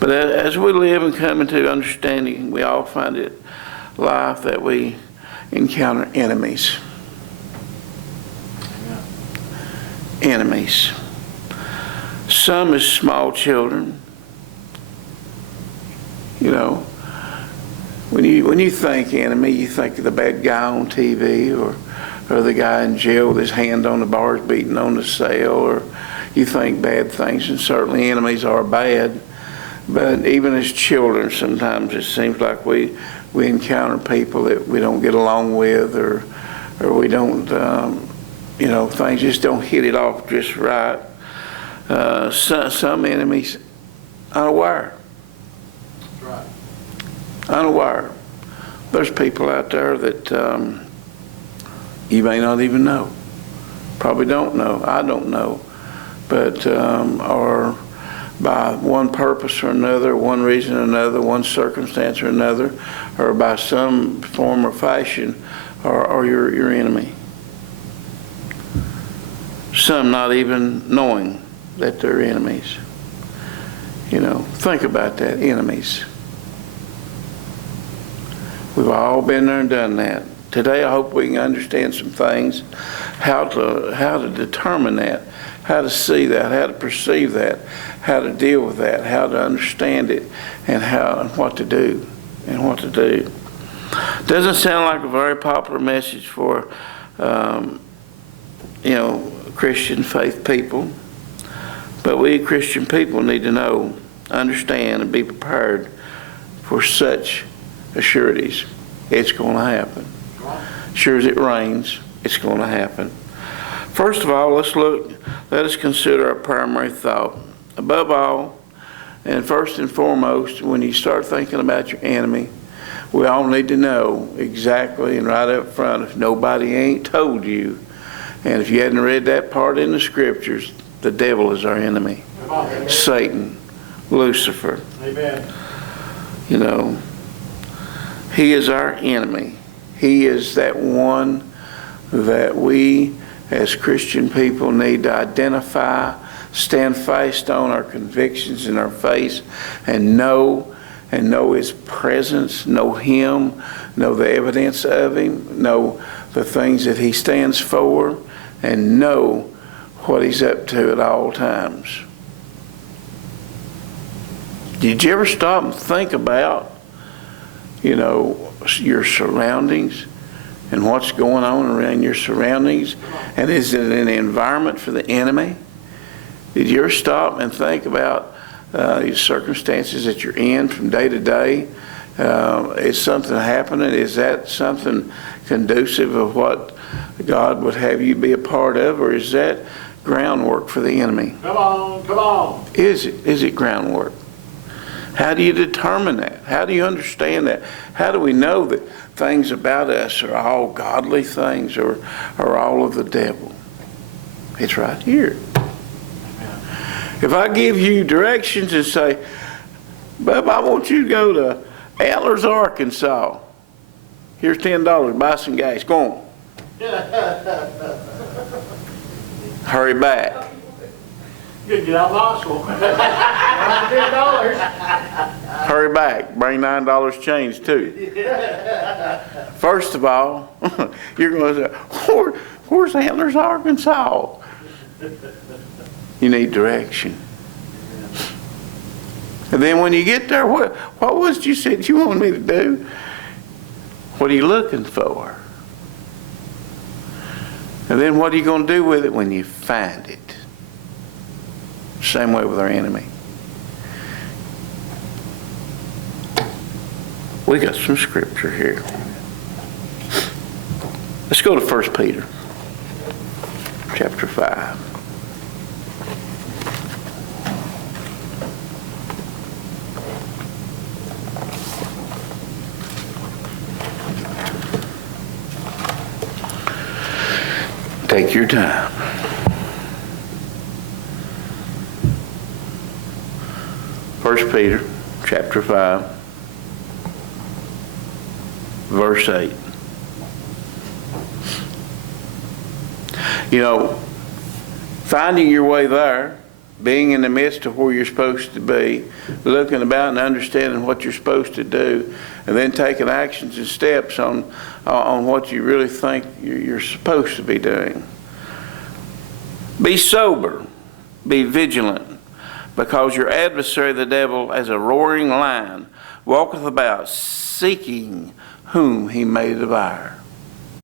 But as we live and come into understanding, we all find it life that we encounter enemies. Enemies. Some is small children. You know, when you think enemy, you think of the bad guy on TV or the guy in jail with his hand on the bars beating on the cell, or you think bad things, and certainly enemies are bad. But even as children, sometimes it seems like we encounter people that we don't get along with, or we don't, things just don't hit it off just right. Some enemies unaware. Right. Unaware. There's people out there that you may not even know. Probably don't know. I don't know. But are by one purpose or another, one reason or another, one circumstance or another, or by some form or fashion, are your enemy. Some not even knowing that they're enemies. You know, think about that, enemies. We've all been there and done that. Today I hope we can understand some things, how to determine that, how to see that, how to perceive that, how to deal with that, how to understand it, and what to do, Doesn't sound like a very popular message for, Christian faith people, but we Christian people need to know, understand, and be prepared for such assurities. It's going to happen. Sure as it rains, it's going to happen. First of all, let us consider our primary thought. Above all, and first and foremost, when you start thinking about your enemy, we all need to know exactly and right up front, if nobody ain't told you, and if you hadn't read that part in the scriptures, the devil is our enemy. Satan, Lucifer. Amen. You know, he is our enemy. He is that one that we as Christian people need to identify, stand fast on our convictions and our faith, and know his presence, know him, know the evidence of him, know the things that he stands for, and know what he's up to at all times. Did you ever stop and think about, your surroundings and what's going on around your surroundings? And is it an environment for the enemy? Did you ever stop and think about these circumstances that you're in from day to day? Is something happening? Is that something conducive of what God would have you be a part of? Or is that groundwork for the enemy? Come on. Is it groundwork? How do you determine that? How do you understand that? How do we know that things about us are all godly things or are all of the devil? It's right here. If I give you directions and say, Bub, I want you to go to Antlers, Arkansas. Here's $10, buy some gas, go on. Hurry back. You get out of hospital. $10. Hurry back, bring $9 change too. First of all, you're going to say, where's Antlers, Arkansas? You need direction. And then when you get there, what was it you said you wanted me to do? What are you looking for? And then what are you going to do with it when you find it? Same way with our enemy. We got some scripture here. Let's go to 1 Peter chapter 5. Take your time. First Peter chapter 5, verse 8. Finding your way there being in the midst of where you're supposed to be, looking about and understanding what you're supposed to do, and then taking actions and steps on what you really think you're supposed to be doing. Be sober, be vigilant, because your adversary the devil, as a roaring lion, walketh about seeking whom he may devour.